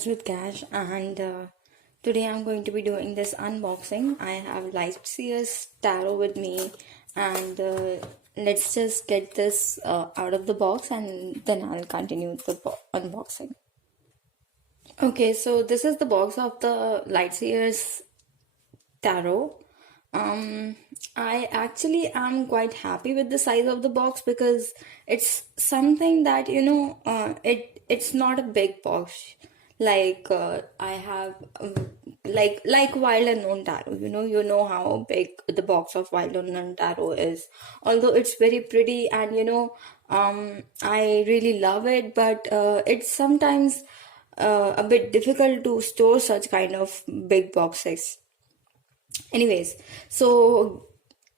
As with Cash, and today I'm going to be doing this unboxing. I have Light Seer's tarot with me, and let's just get this out of the box and then I'll continue the unboxing. Okay, so this is the box of the Light Seer's tarot. Um, I actually am quite happy with the size of the box because it's something that it's not a big box. I have like Wild Unknown Tarot. You know how big the box of Wild Unknown Tarot is. Although it's very pretty and I really love it, but it's sometimes a bit difficult to store such kind of big boxes. Anyways, so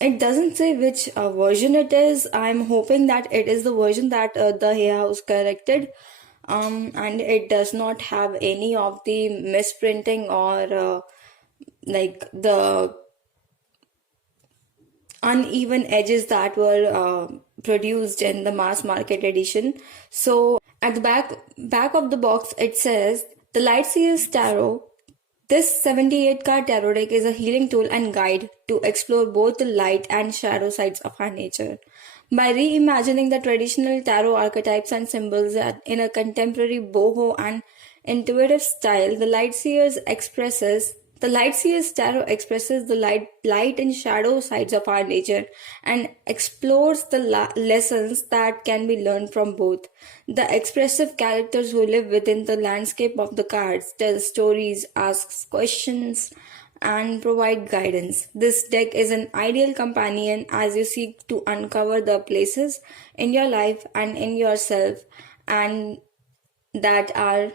it doesn't say which version it is. I'm hoping that it is the version that the Hay House corrected. And it does not have any of the misprinting or like the uneven edges that were produced in the mass market edition. So at the back of the box it says the Light Seer's Tarot. This 78 card tarot deck is a healing tool and guide to explore both the light and shadow sides of our nature. By reimagining the traditional tarot archetypes and symbols in a contemporary boho and intuitive style, the Light Seer's Tarot expresses the light and shadow sides of our nature and explores the lessons that can be learned from both. The expressive characters who live within the landscape of the cards tell stories, ask questions, and provide guidance. This deck is an ideal companion as you seek to uncover the places in your life and in yourself and that are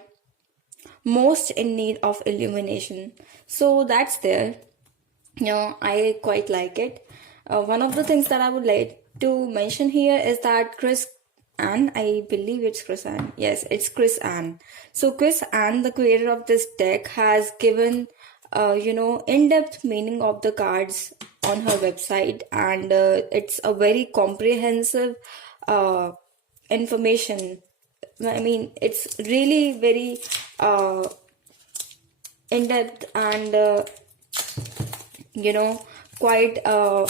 most in need of illumination. So that's there. I quite like it. One of the things that I would like to mention here is that Chris Ann, I believe it's Chris Ann. Yes, it's Chris Ann. So Chris Ann, the creator of this deck, has given in-depth meaning of the cards on her website, and it's a very comprehensive information. I mean, it's really very in-depth and quite I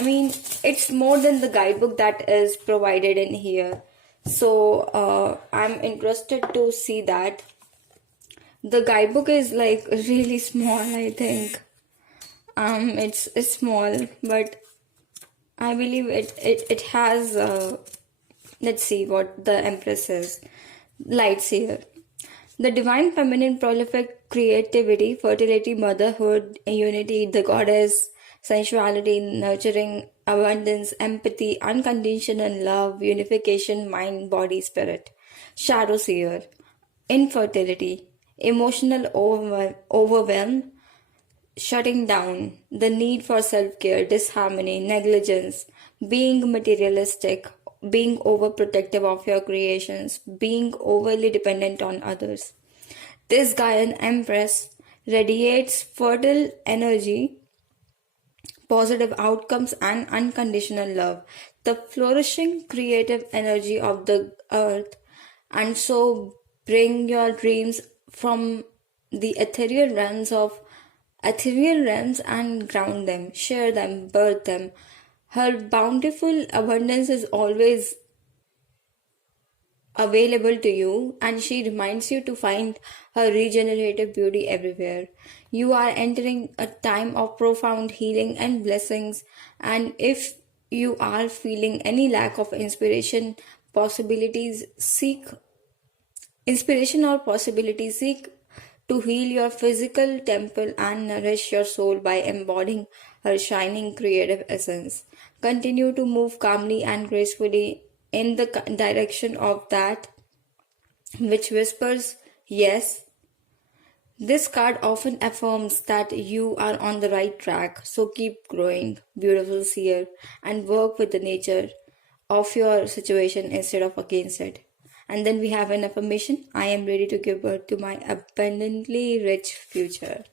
mean, it's more than the guidebook that is provided in here. So I'm interested to see that. The guidebook is like really small, I think. It's small, but I believe it has let's see what the Empress is. Light Seer. The divine feminine, prolific creativity, fertility, motherhood, unity, the goddess, sensuality, nurturing, abundance, empathy, unconditional love, unification, mind, body, spirit. Shadow Seer. Infertility, emotional overwhelm, shutting down, the need for self-care, disharmony, negligence, being materialistic, being overprotective of your creations, being overly dependent on others. This Gaian Empress radiates fertile energy, positive outcomes, and unconditional love, the flourishing creative energy of the earth, and so bring your dreams from the ethereal realms and ground them, share them, birth them. Her bountiful abundance is always available to you, and she reminds you to find her regenerative beauty everywhere. You are entering a time of profound healing and blessings, and if you are feeling any lack of inspiration seek to heal your physical temple and nourish your soul by embodying her shining creative essence. Continue to move calmly and gracefully in the direction of that which whispers yes. This card often affirms that you are on the right track, so keep growing, beautiful seer, and work with the nature of your situation instead of against it. And then we have an affirmation: I am ready to give birth to my abundantly rich future.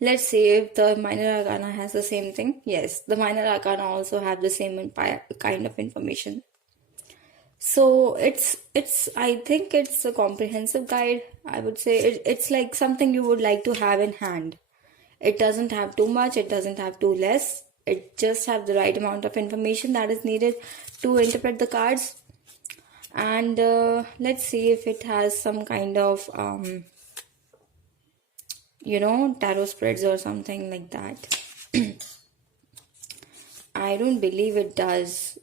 Let's see if the minor arcana has the same thing. Yes, the minor arcana also have the same kind of information. So it's I think it's a comprehensive guide. I would say it's like something you would like to have in hand. It doesn't have too much, it doesn't have too less. It just have the right amount of information that is needed to interpret the cards. And let's see if it has some kind of tarot spreads or something like that. I don't believe it does.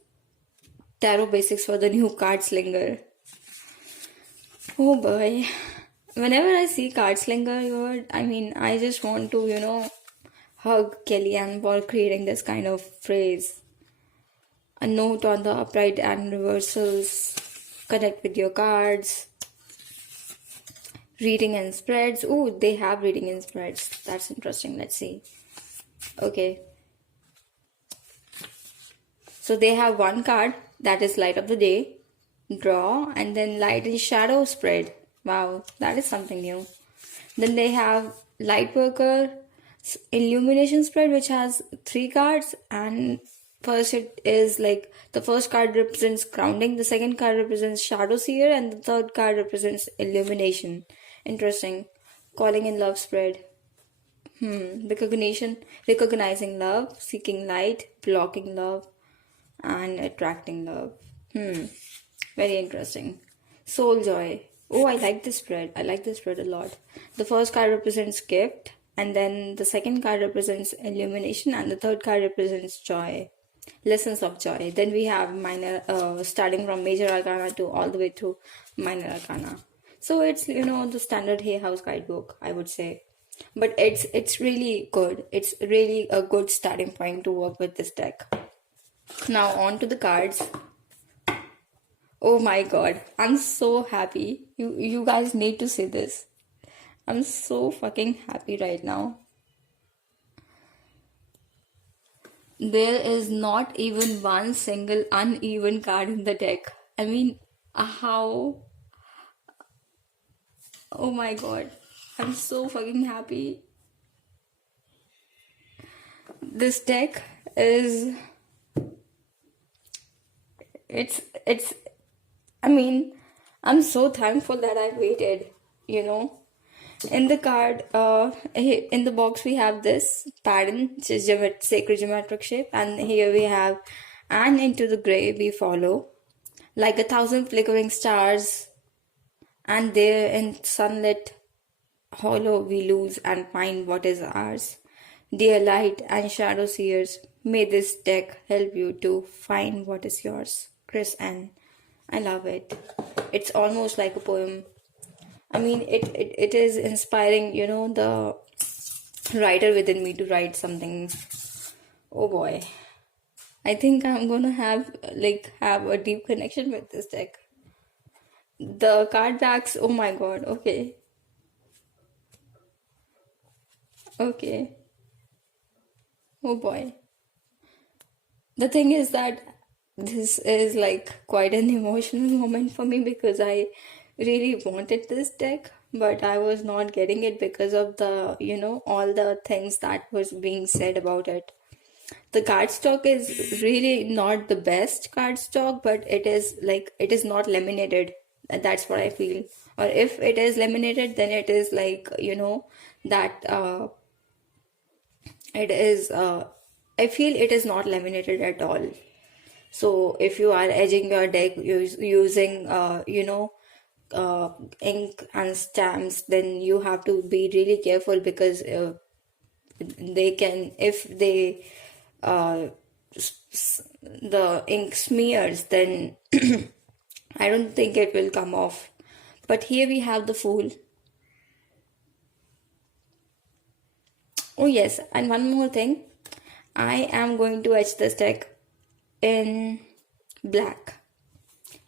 Tarot basics for the new card slinger. Oh boy. Whenever I see card slinger word, I just want to, hug Kellyanne for creating this kind of phrase. A note on the upright and reversals. Connect with your cards. Reading and spreads. Ooh, they have reading and spreads. That's interesting. Let's see. Okay. So they have one card that is light of the day, draw, and then light and shadow spread. Wow, that is something new. Then they have light worker, illumination spread, which has 3 cards, and first it is like the first card represents grounding, the second card represents shadow seer, and the third card represents illumination. Interesting. Calling in love spread. Recognizing love, seeking light, blocking love, and attracting love. Very interesting. Soul joy. Oh, I like this spread. I like this spread a lot. The first card represents gift, and then the second card represents illumination, and the third card represents joy. Lessons of joy. Then we have minor, starting from major arcana to all the way to minor arcana. So it's the standard Hay House guidebook, I would say. But it's really good. It's really a good starting point to work with this deck. Now on to the cards. Oh my god, I'm so happy. You guys need to see this. I'm so fucking happy right now. There is not even one single uneven card in the deck. How? Oh my god, I'm so fucking happy. This deck is it's I'm so thankful that I waited, In the card, in the box we have this pattern, which is sacred geometric shape, and here we have, and into the grey we follow, like 1,000 flickering stars, and there in sunlit hollow we lose and find what is ours. Dear light and shadow seers, may this deck help you to find what is yours. Chris N. I love it. It's almost like a poem. It is inspiring, the writer within me to write something. Oh boy. I think I'm gonna have a deep connection with this deck. The card backs, oh my god, okay. Okay. Oh boy. The thing is that this is quite an emotional moment for me because I really wanted this deck, but I was not getting it because of the, all the things that was being said about it. The card stock is really not the best card stock, but it is not laminated. That's what I feel. Or if it is laminated, then it is that it is I feel it is not laminated at all. So if you are edging your deck using ink and stamps, then you have to be really careful because they can, if they the ink smears, then I don't think it will come off. But here we have the Fool. Oh yes, and one more thing, I am going to etch this deck in black.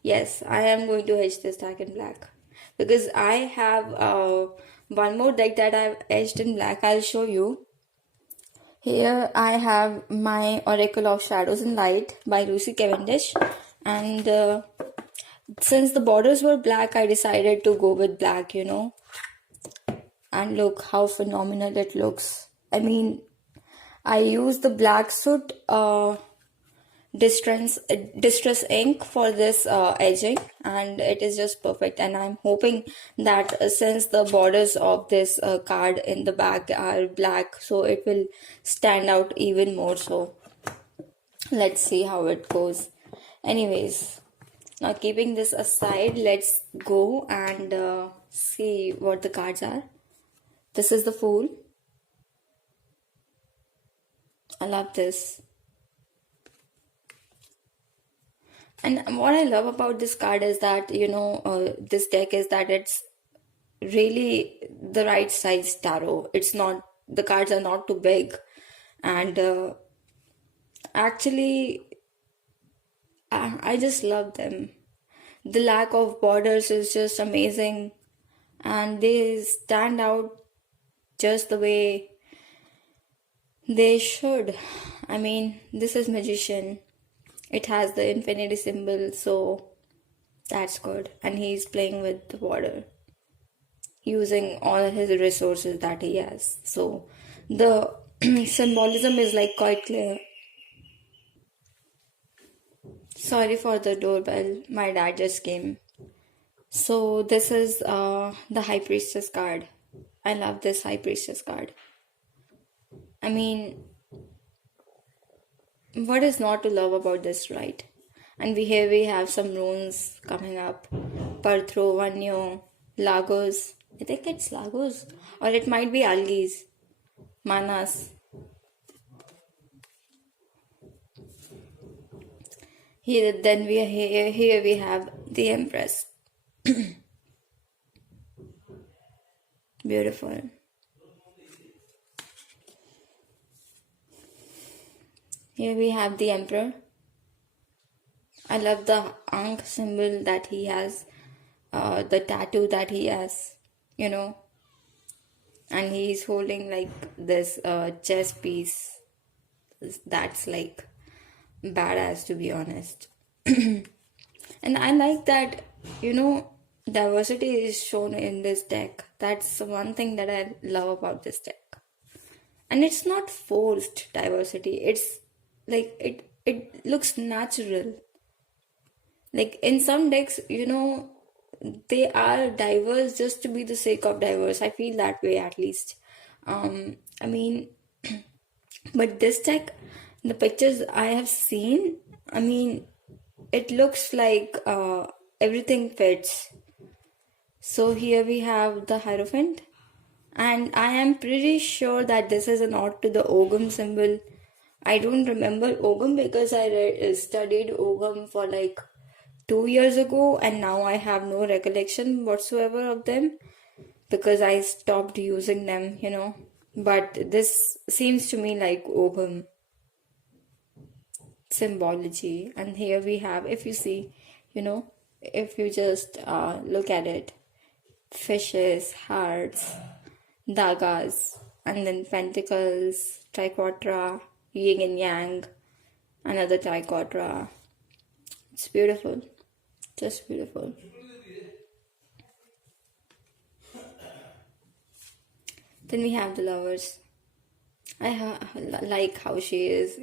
Yes, I am going to etch this deck in black because I have one more deck that I've etched in black. I'll show you. Here I have my Oracle of Shadows and Light by Lucy Cavendish, and since the borders were black, I decided to go with black, and look how phenomenal it looks. I used the black soot distress ink for this edging, and it is just perfect. And I'm hoping that since the borders of this card in the back are black, so it will stand out even more. So let's see how it goes. Anyways, now keeping this aside, let's go and see what the cards are. This is the Fool. I love this. And what I love about this card is that, this deck is that it's really the right size tarot. It's not, the cards are not too big. And actually, I just love them. The lack of borders is just amazing. And they stand out just the way they should. I mean, this is Magician. It has the infinity symbol, so that's good. And he's playing with the water, using all his resources that he has. So the symbolism is like quite clear. Sorry for the doorbell. My dad just came. So this is the High Priestess card. I love this High Priestess card. I mean, what is not to love about this, right? And here we have some runes coming up. Parthro, Vanyo, Lagos. I think it's Lagos. Or it might be Algis. Manas. Here we have the Empress. Beautiful. Here we have the Emperor. I love the Ankh symbol that he has, the tattoo that he has, and he's holding like this chess piece. That's like badass, to be honest. And I like that, diversity is shown in this deck. That's one thing that I love about this deck. And it's not forced diversity. It's like it looks natural. Like in some decks, they are diverse just to be the sake of diverse. I feel that way, at least. I mean, but this deck, the pictures I have seen, I mean, it looks like everything fits. So here we have the Hierophant, and I am pretty sure that this is a nod to the Ogum symbol. I don't remember Ogum because I studied Ogum for like 2 years ago, and now I have no recollection whatsoever of them because I stopped using them, But this seems to me like Ogum symbology. And here we have, if you see, if you just look at it, fishes, hearts, dagas, and then pentacles, triquetra, yin and yang, another triquetra. It's beautiful, just beautiful. Then we have the Lovers. I like how she is,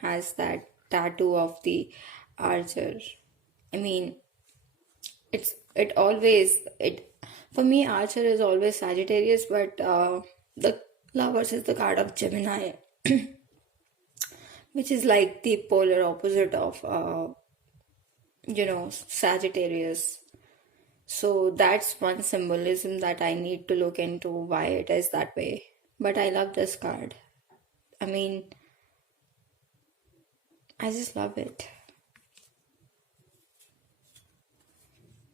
has that tattoo of the archer. I mean, for me, Archer is always Sagittarius, but the Lovers is the card of Gemini, which is like the polar opposite of Sagittarius. So that's one symbolism that I need to look into why it is that way. But I love this card. I mean, I just love it.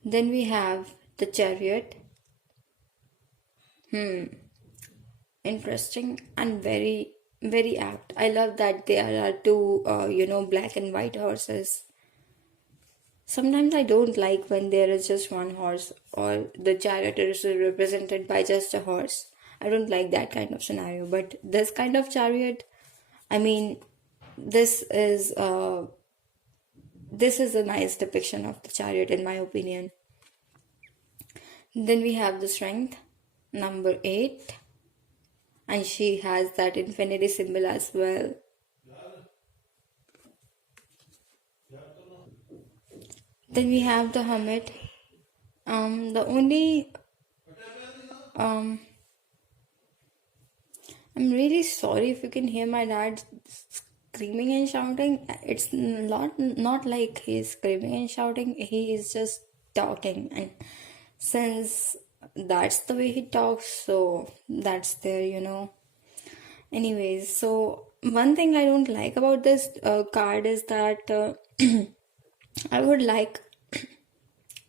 Then we have the Chariot. Interesting and very, very apt. I love that there are two, black and white horses. Sometimes I don't like when there is just one horse or the chariot is represented by just a horse. I don't like that kind of scenario. But this kind of chariot, I mean, this is a nice depiction of the chariot in my opinion. Then we have the Strength, number 8. And she has that infinity symbol as well. Then we have the hermit. The only um I'm really sorry if you can hear my dad screaming and shouting. It's not like he's screaming and shouting. He is just talking, and since that's the way he talks, so that's there. Anyways, so one thing I don't like about this card is that I would like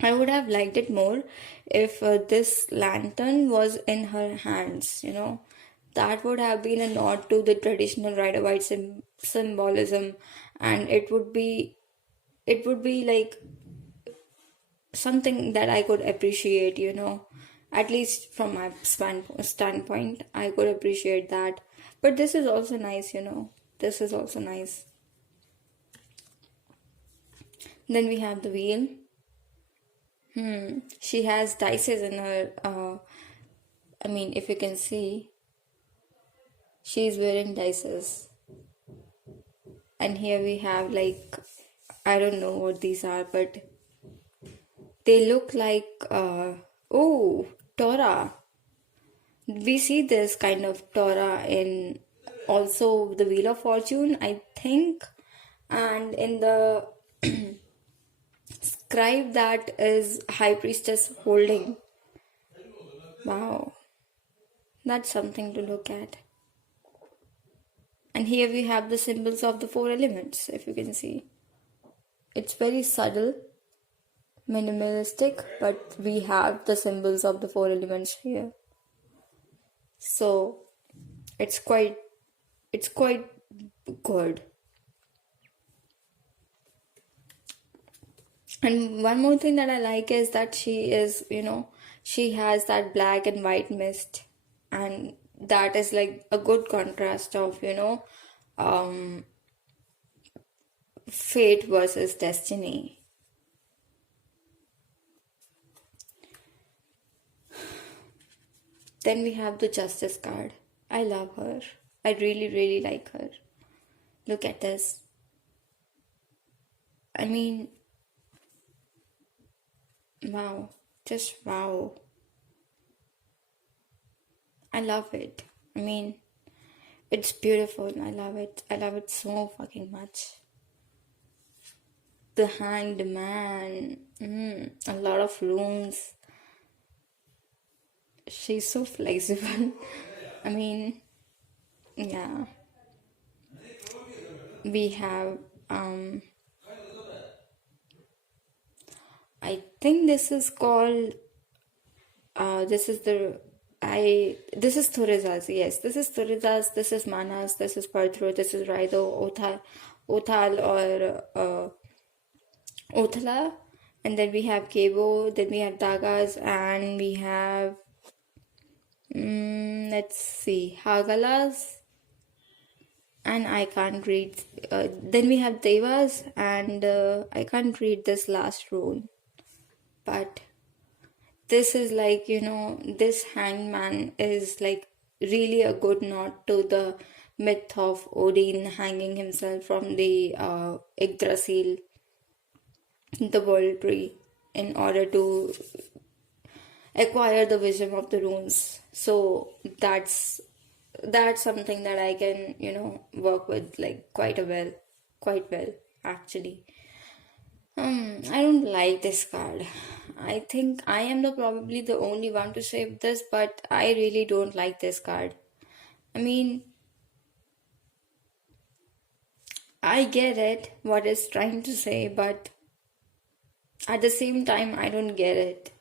I would have liked it more if this lantern was in her hands. That would have been a nod to the traditional Rider-Waite symbolism, and it would be like something that I could appreciate. At least from my standpoint, I could appreciate that. But this is also nice. This is also nice. Then we have the wheel. She has dices in her. I mean, if you can see, she's wearing dices. And here we have like, I don't know what these are, but they look like, oh, Torah. We see this kind of Torah in also the Wheel of Fortune, I think, and in the scribe that is High Priestess holding. Wow, that's something to look at. And here we have the symbols of the four elements, if you can see. It's very subtle, minimalistic, but we have the symbols of the four elements here. So it's quite good. And one more thing that I like is that she has that black and white mist, and that is like a good contrast of fate versus destiny. Then we have the Justice card. I love her. I really, really like her. Look at this. I mean, wow. Just wow. I love it. I mean, it's beautiful. I love it. I love it so fucking much. The Hanged Man. A lot of rooms. She's so flexible. I mean, yeah. We have I think this is called this is Thurizas, yes. This is Thurizas, this is Manas, this is Parthro, this is Raido, Othal or Othala, and then we have Kebo, then we have Dagas, and we have let's see, Hagalas, and I can't read. Then we have Devas, and I can't read this last rune, but this is like, this hangman is like really a good nod to the myth of Odin hanging himself from the Yggdrasil, the world tree, in order to acquire the wisdom of the runes. So that's something that I can, work with like quite well, actually. I don't like this card. I think I am probably the only one to say this, but I really don't like this card. I mean, I get it, what it's trying to say, but at the same time, I don't get it.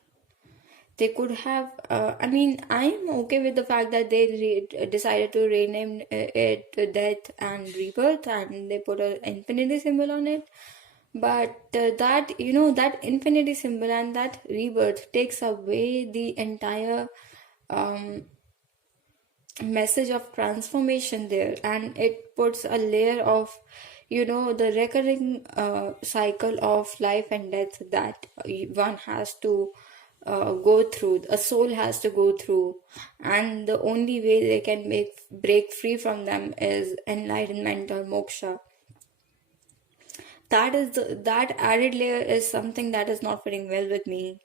They could have, I mean, I am okay with the fact that they decided to rename it Death and Rebirth, and they put an infinity symbol on it. But that infinity symbol and that rebirth takes away the entire message of transformation there, and it puts a layer of the recurring cycle of life and death that one has to go through, a soul has to go through, and the only way they can break free from them is enlightenment or moksha. That added layer is something that is not fitting well with me,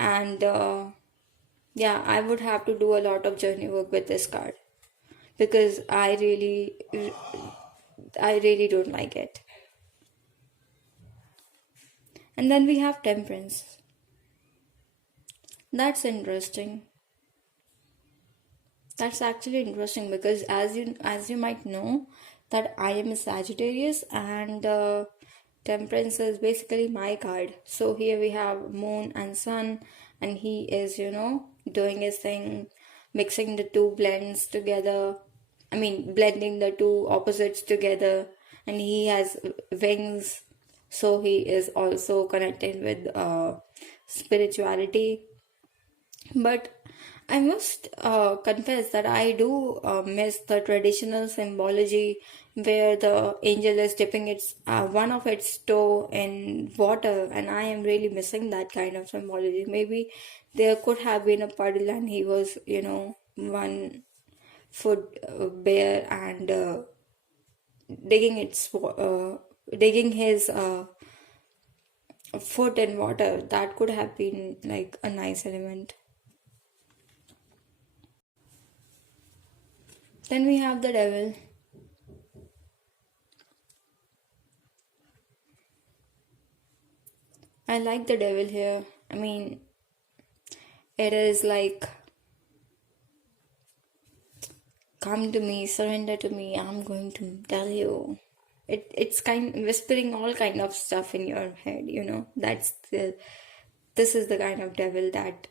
and yeah, I would have to do a lot of journey work with this card because I really don't like it. And then we have Temperance. That's interesting. That's actually interesting because as you might know that I am a Sagittarius, and Temperance is basically my card. So here we have Moon and Sun, and he is doing his thing, mixing the two blends together. I mean blending the two opposites together, and he has wings, so he is also connected with spirituality. But I must confess that I do miss the traditional symbology where the angel is dipping its one of its toe in water, and I am really missing that kind of symbology. Maybe there could have been a puddle, and he was, 1 foot bare and digging his foot in water. That could have been like a nice element. Then we have the devil. I like the devil here. I mean, it is like, come to me, surrender to me, I'm going to tell you. It's kind whispering all kind of stuff in your head, this is the kind of devil that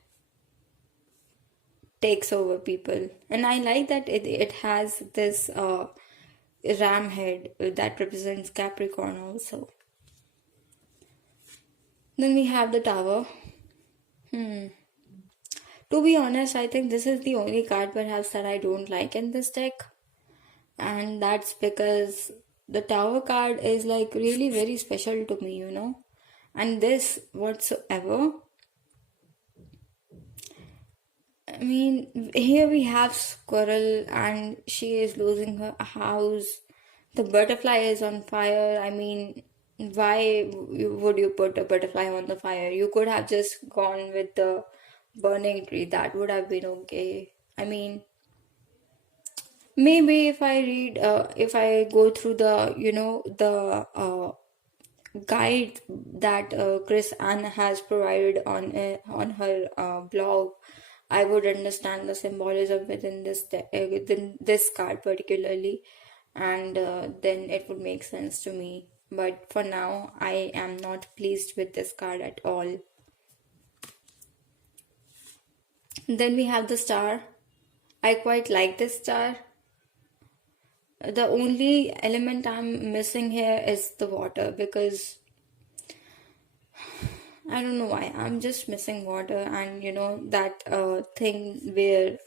takes over people. And I like that it has this ram head that represents Capricorn also. Then we have the tower. To be honest, I think this is the only card perhaps that I don't like in this deck. And that's because the tower card is like really very special to me, And this whatsoever. I mean, here we have Squirrel and she is losing her house. The butterfly is on fire. I mean, why would you put a butterfly on the fire? You could have just gone with the burning tree. That would have been okay. I mean, maybe if I go through the guide that Chris Ann has provided on her blog, I would understand the symbolism within this card particularly, and then it would make sense to me. But for now, I am not pleased with this card at all. Then we have the star. I quite like this star. The only element I'm missing here is the water because I don't know why. I'm just missing water, and that thing where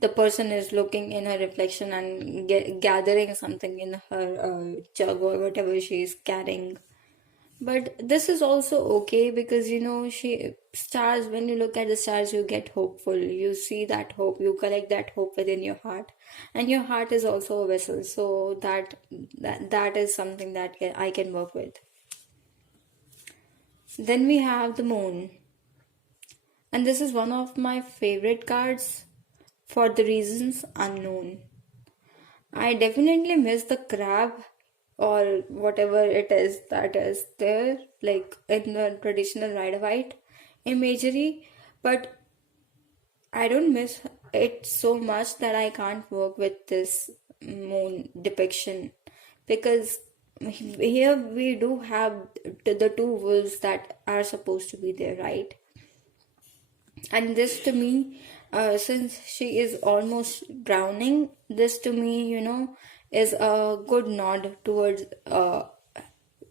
the person is looking in her reflection and gathering something in her jug or whatever she is carrying. But this is also okay because stars, when you look at the stars, you get hopeful. You see that hope, you collect that hope within your heart, and your heart is also a vessel. So that is something that I can work with. Then we have the moon, and this is one of my favorite cards for the reasons unknown. I definitely miss the crab or whatever it is that is there, like in the traditional Rider-Waite imagery, but I don't miss it so much that I can't work with this moon depiction because here we do have the two wolves that are supposed to be there, right? And this to me, since she is almost drowning, this to me, is a good nod towards,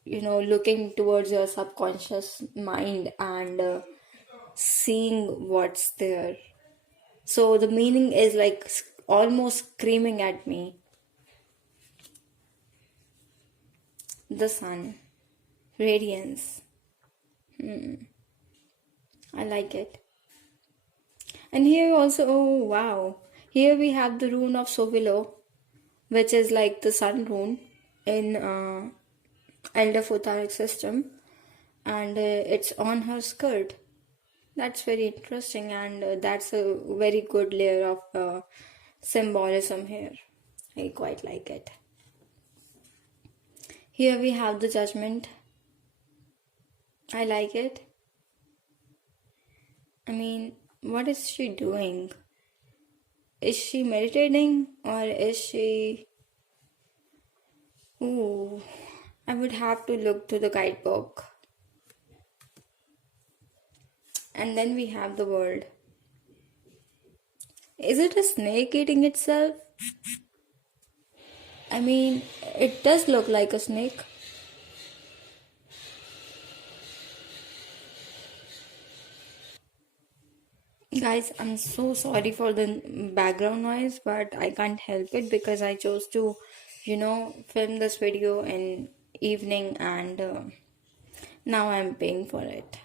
looking towards your subconscious mind and seeing what's there. So the meaning is like almost screaming at me. The sun, radiance. I like it. And here also, oh wow, here we have the rune of Sovilo, which is like the sun rune in elder photonic system, and it's on her skirt. That's very interesting, and that's a very good layer of symbolism here. I quite like it. Here we have the judgment. I like it. I mean, what is she doing? Is she meditating or is she. Ooh, I would have to look to the guidebook. And then we have the world. Is it a snake eating itself? I mean, it does look like a snake. Guys, I'm so sorry for the background noise, but I can't help it because I chose to, film this video in evening, and now I'm paying for it.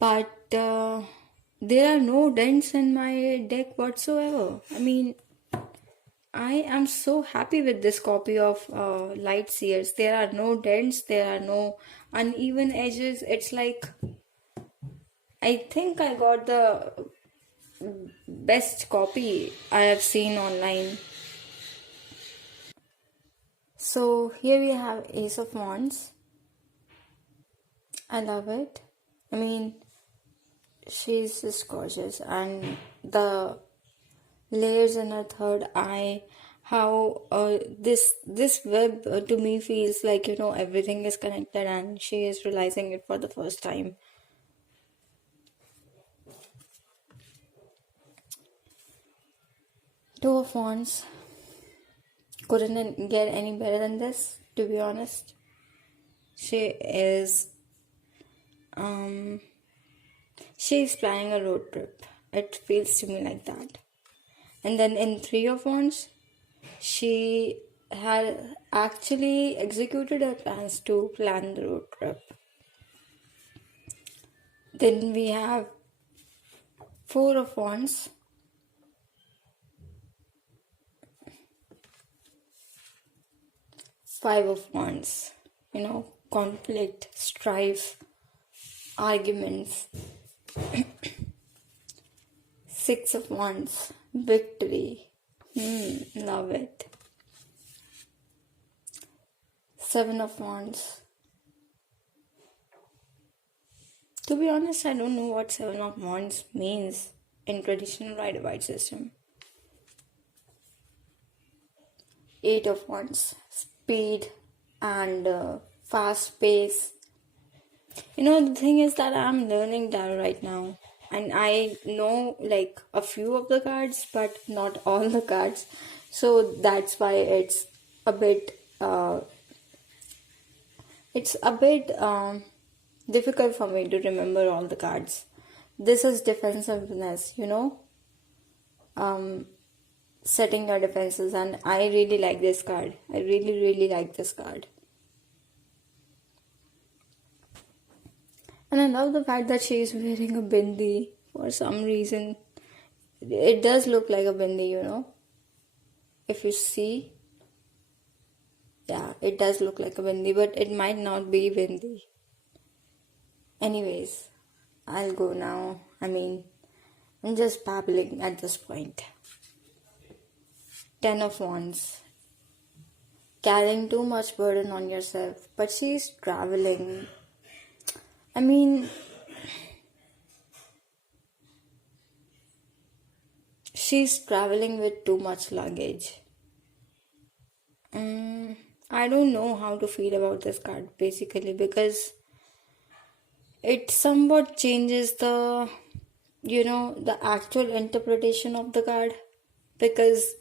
But there are no dents in my deck whatsoever. I mean, I am so happy with this copy of Light Seers. There are no dents, there are no uneven edges. It's like, I think I got the best copy I have seen online. So here we have Ace of Wands. I love it. I mean, she's just gorgeous, and the layers in her third eye, how this web to me feels like everything is connected, and she is realizing it for the first time. Two of Wands. Couldn't get any better than this, to be honest. She is she's planning a road trip. It feels to me like that. And then in Three of Wands, she had actually executed her plans to plan the road trip. Then we have Four of Wands. Five of Wands. Conflict, strife, arguments. Six of Wands. Victory. Love it. Seven of Wands. To be honest, I don't know what Seven of Wands means in traditional Rider-Waite system. Eight of Wands. Speed and fast pace. The thing is that I'm learning tarot right now, and I know like a few of the cards, but not all the cards. So that's why it's a bit difficult for me to remember all the cards. This is defensiveness, setting your defenses, and I really like this card. I really, really like this card. And I love the fact that she is wearing a bindi for some reason. It does look like a bindi, if you see. Yeah, it does look like a bindi, but it might not be bindi. Anyways, I'll go now. I mean, I'm just babbling at this point. Ten of Wands. Carrying too much burden on yourself, but she's traveling. I mean, she's traveling with too much luggage. I don't know how to feel about this card basically, because it somewhat changes the actual interpretation of the card, because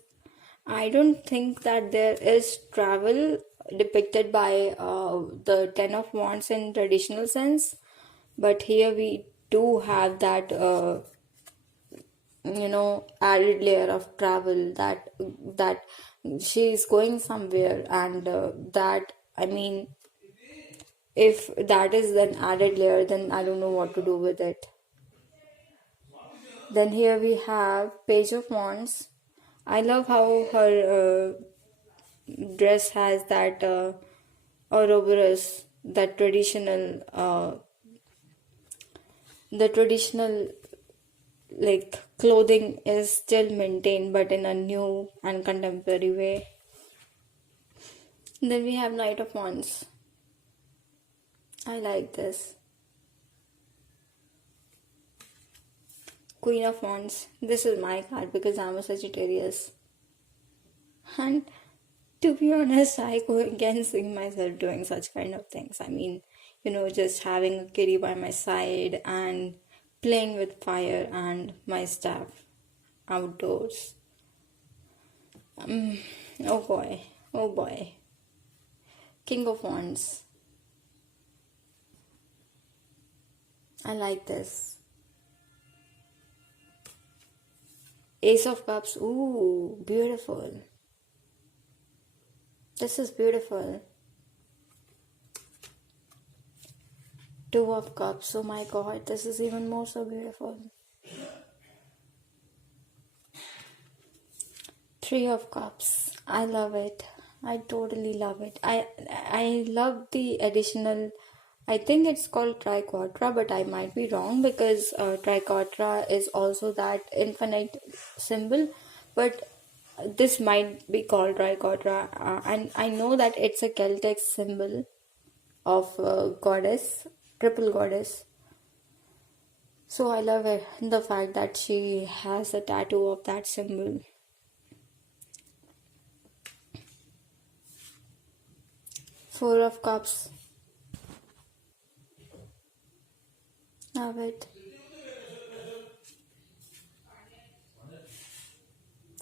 I don't think that there is travel depicted by the Ten of Wands in traditional sense, but here we do have that added layer of travel, that she is going somewhere, and that, I mean, if that is an added layer, then I don't know what to do with it. Then here we have Page of Wands. I love how her dress has that Ouroboros, the traditional like clothing is still maintained but in a new and contemporary way. Then we have Knight of Wands. I like this. Queen of Wands. This is my card because I'm a Sagittarius. And to be honest, I can see myself doing such kind of things. I mean, just having a kitty by my side and playing with fire and my staff outdoors. Oh boy, oh boy. King of Wands. I like this. Ace of Cups. Ooh, beautiful. This is beautiful. Two of Cups. Oh my god, this is even more so beautiful. Three of Cups. I love it. I totally love it. I love the additional. I think it's called triquetra, but I might be wrong because triquetra is also that infinite symbol. But this might be called triquetra, and I know that it's a Celtic symbol of goddess, triple goddess. So I love it, the fact that she has a tattoo of that symbol. Four of Cups. Love it.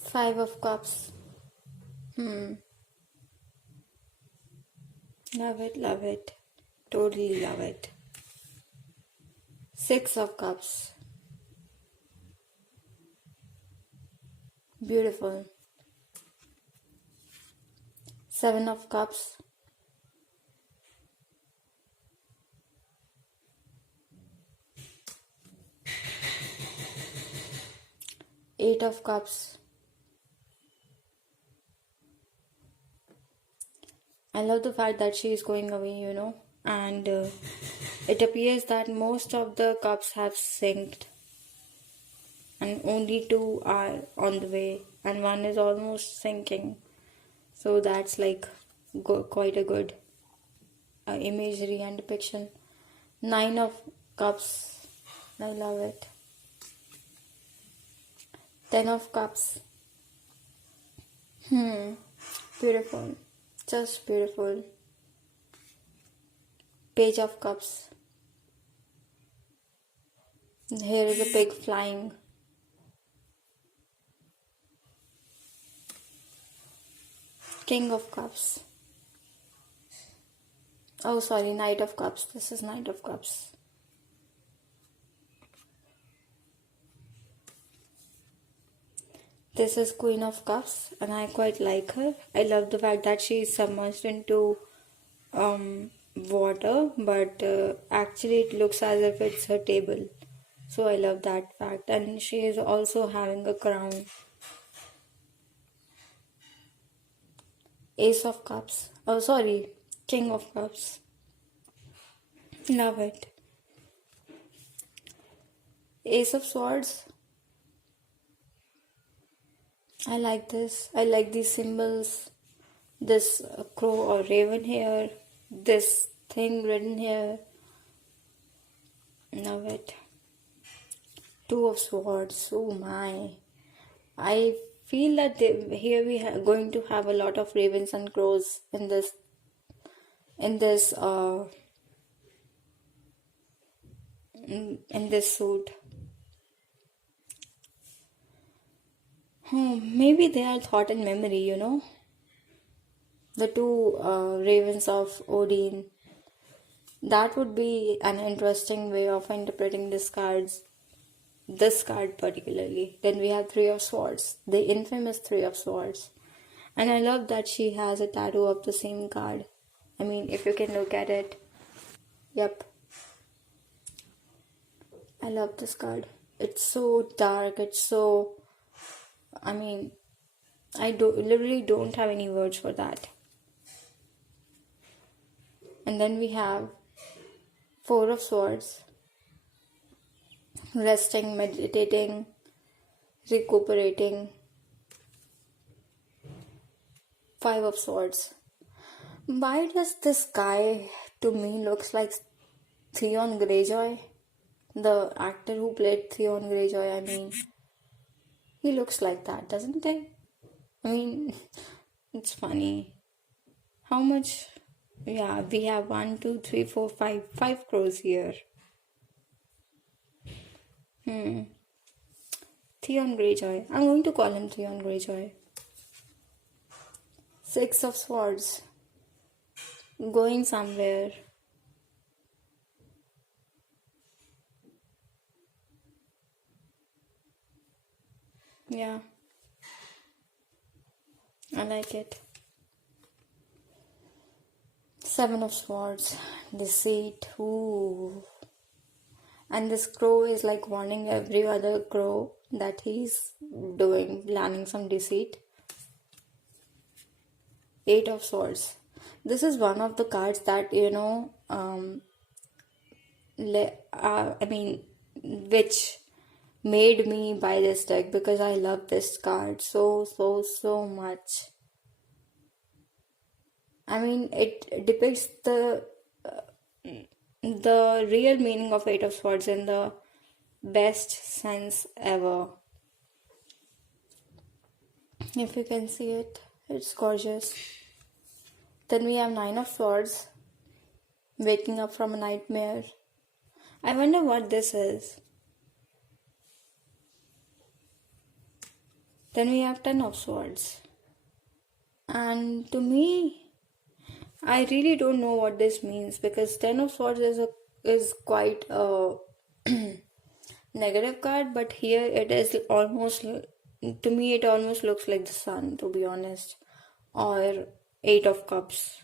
Five of Cups. Love it, love it. Totally love it. Six of Cups. Beautiful. Seven of Cups. Eight of Cups. I love the fact that she is going away, and it appears that most of the cups have synced and only two are on the way and one is almost sinking. So that's like quite a good imagery and depiction. Nine of Cups. I love it. 10 of Cups. Beautiful. Just beautiful. Page of Cups. Here is a pig flying. King of Cups. Oh, sorry, Knight of Cups. This is Knight of Cups. This is Queen of Cups, and I quite like her. I love the fact that she is submerged into water, but actually it looks as if it's her table. So I love that fact. And she is also having a crown. Ace of Cups. Oh, sorry. King of Cups. Love it. Ace of Swords. I like this. I like these symbols. This crow or raven here. This thing written here. Love it. Two of Swords. Oh my. I feel that here we are going to have a lot of ravens and crows in this in this suit. Maybe they are thought in memory. The two ravens of Odin. That would be an interesting way of interpreting this card particularly. Then we have Three of Swords, the infamous Three of Swords. And I love that she has a tattoo of the same card. I mean, if you can look at it. Yep. I love this card. It's so dark. It's so... I mean, I literally don't have any words for that. And then we have Four of Swords, resting, meditating, recuperating. Five of Swords. Why does this guy to me looks like Theon Greyjoy? The actor who played Theon Greyjoy, I mean, he looks like that, doesn't he? I mean, it's funny. How much? Yeah, we have one, two, three, four, five crows here. Theon Greyjoy. I'm going to call him Theon Greyjoy. Six of Swords. Going somewhere. Yeah, I like it. Seven of Swords. Deceit. Ooh. And this crow is like warning every other crow that he's planning some deceit. Eight of Swords. This is one of the cards that, I mean, which made me buy this deck because I love this card so much. I mean, it depicts the real meaning of Eight of Swords in the best sense ever. If you can see it, it's gorgeous. Then we have Nine of Swords, waking up from a nightmare. I wonder what this is. Then we have Ten of Swords. And to me, I really don't know what this means because Ten of Swords is quite a negative card, but here it is almost, to me it almost looks like the sun, to be honest, or Eight of Cups.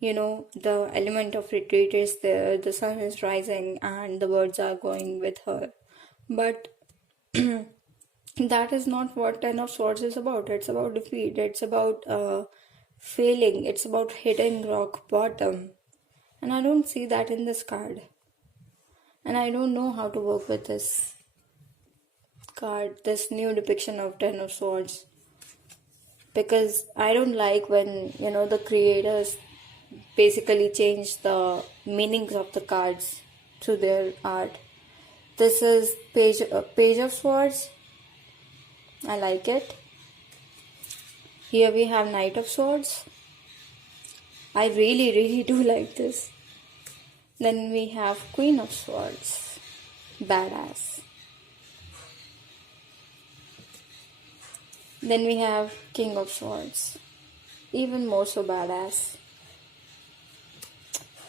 The element of retreat is there, the sun is rising and the birds are going with her, but that is not what Ten of Swords is about. It's about defeat, it's about failing, it's about hitting rock bottom, and I don't see that in this card, and I don't know how to work with this card, this new depiction of Ten of Swords, because I don't like when the creators basically change the meanings of the cards through their art. This is Page of Swords. I like it. Here we have Knight of Swords. I really do like this. Then we have Queen of Swords. Badass. Then we have King of Swords. Even more so badass.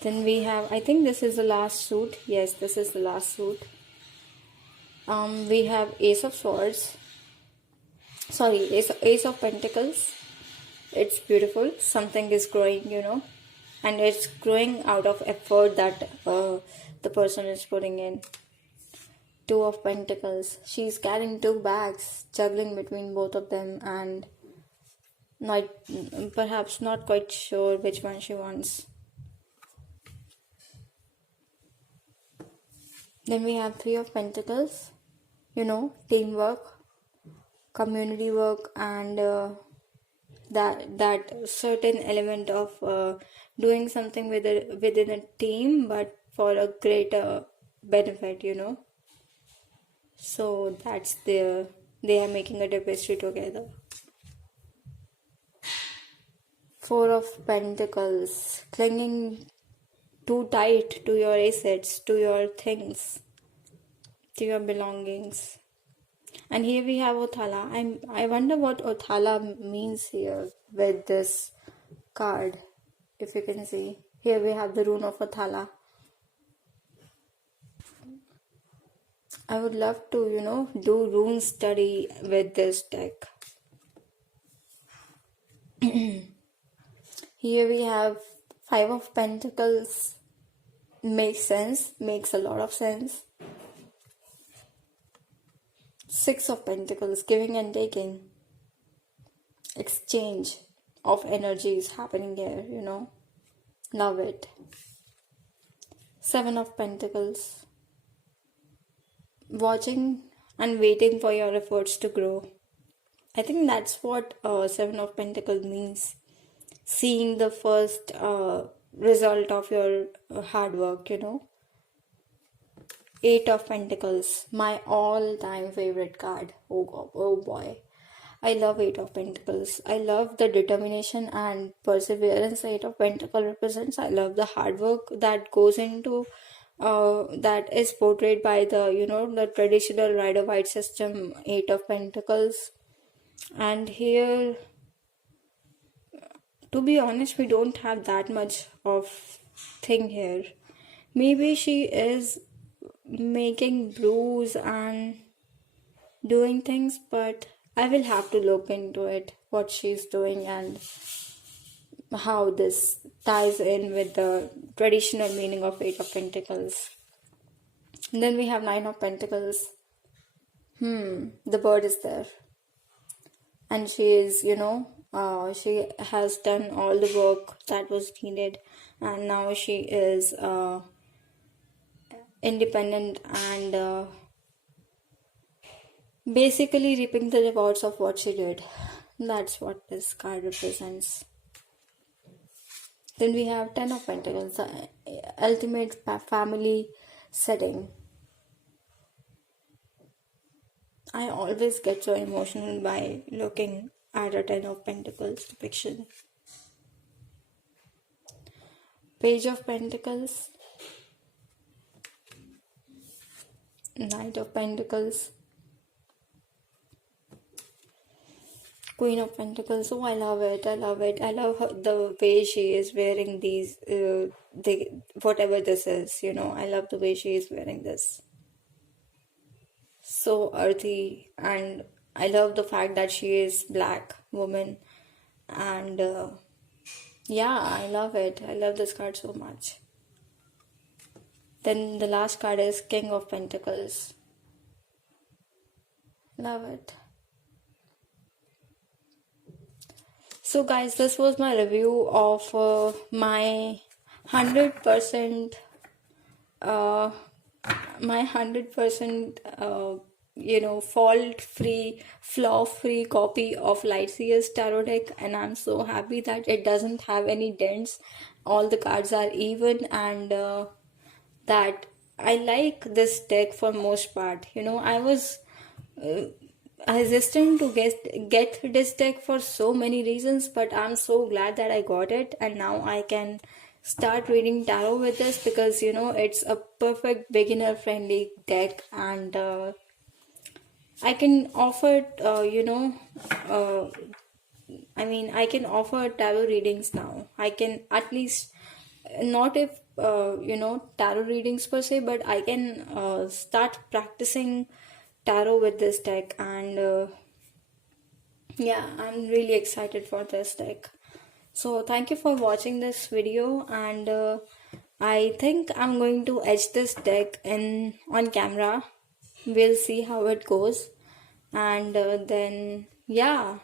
Then we have, I think this is the last suit. Yes, this is the last suit. We have Ace of Swords. Sorry, Ace of Pentacles. It's beautiful. Something is growing, and it's growing out of effort that the person is putting in. Two of Pentacles. She's carrying two bags, juggling between both of them, and perhaps not quite sure which one she wants. Then we have Three of Pentacles. Teamwork, community work, and that certain element of doing something within a team, but for a greater benefit. So that's there. They are making a tapestry together. Four of Pentacles, clinging too tight to your assets, to your things, to your belongings. And here we have Othala. I wonder what Othala means here with this card. If you can see, here we have the rune of Othala. I would love to, do rune study with this deck. Here we have Five of Pentacles. Makes sense, makes a lot of sense. Six of Pentacles, giving and taking. Exchange of energy is happening here, Love it. Seven of Pentacles. Watching and waiting for your efforts to grow. I think that's what Seven of Pentacles means. Seeing the first result of your hard work. Eight of Pentacles, my all-time favorite card. Oh boy. I love Eight of Pentacles. I love the determination and perseverance Eight of Pentacles represents. I love the hard work that goes into that is portrayed by the traditional Rider-Waite system, Eight of Pentacles. And here, to be honest, we don't have that much of thing here. Maybe she is making brews and doing things, but I will have to look into it, what she's doing and how this ties in with the traditional meaning of Eight of Pentacles. And then we have Nine of Pentacles. The bird is there. And she is, she has done all the work that was needed, and now she is independent and basically reaping the rewards of what she did. That's what this card represents. Then we have Ten of Pentacles, the ultimate family setting. I always get so emotional by looking at a Ten of Pentacles depiction. Page of Pentacles, Knight of Pentacles, Queen of Pentacles. Oh, I love it. I love it. I love the way she is wearing these, whatever this is, I love the way she is wearing this. So earthy, and I love the fact that she is black woman, and yeah, I love it. I love this card so much. Then the last card is King of Pentacles. Love it. So guys, this was my review of my 100% fault-free, flaw-free copy of Light Seer's tarot deck, and I'm so happy that it doesn't have any dents. All the cards are even, and that I like this deck for most part. I was hesitant to get this deck for so many reasons, but I'm so glad that I got it, and now I can start reading tarot with this because it's a perfect beginner friendly deck, and I can offer I can offer tarot readings now. I can at least, not if tarot readings per se, but I can start practicing tarot with this deck, and yeah, I'm really excited for this deck. So thank you for watching this video, and I think I'm going to etch this deck in on camera. We'll see how it goes, and then yeah,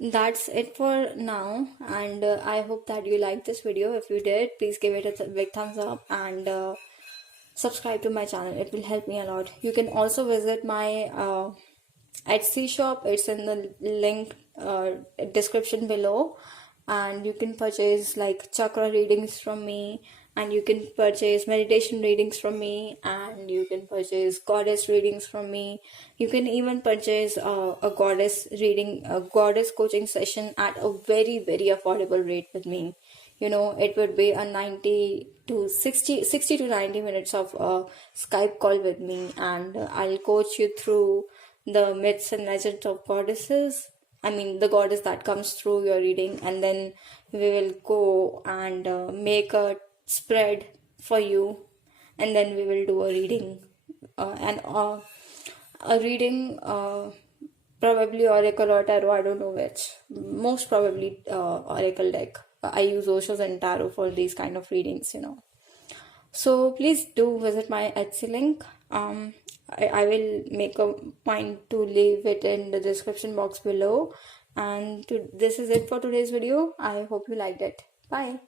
that's it for now, and I hope that you liked this video. If you did, please give it a big thumbs up, and subscribe to my channel. It will help me a lot. You can also visit my Etsy shop. It's in the link description below, and you can purchase like chakra readings from me, and you can purchase meditation readings from me, and you can purchase goddess readings from me. You can even purchase a goddess coaching session at a very, very affordable rate with me. It would be a 60 to 90 minutes of a Skype call with me, and I'll coach you through the myths and legends of goddesses. The goddess that comes through your reading, and then we will go and make a spread for you, and then we will do a reading, probably oracle or tarot. I don't know which. Most probably oracle deck. I use Osho's and tarot for these kind of readings. So please do visit my Etsy link. I will make a point to leave it in the description box below. And this is it for today's video. I hope you liked it. Bye.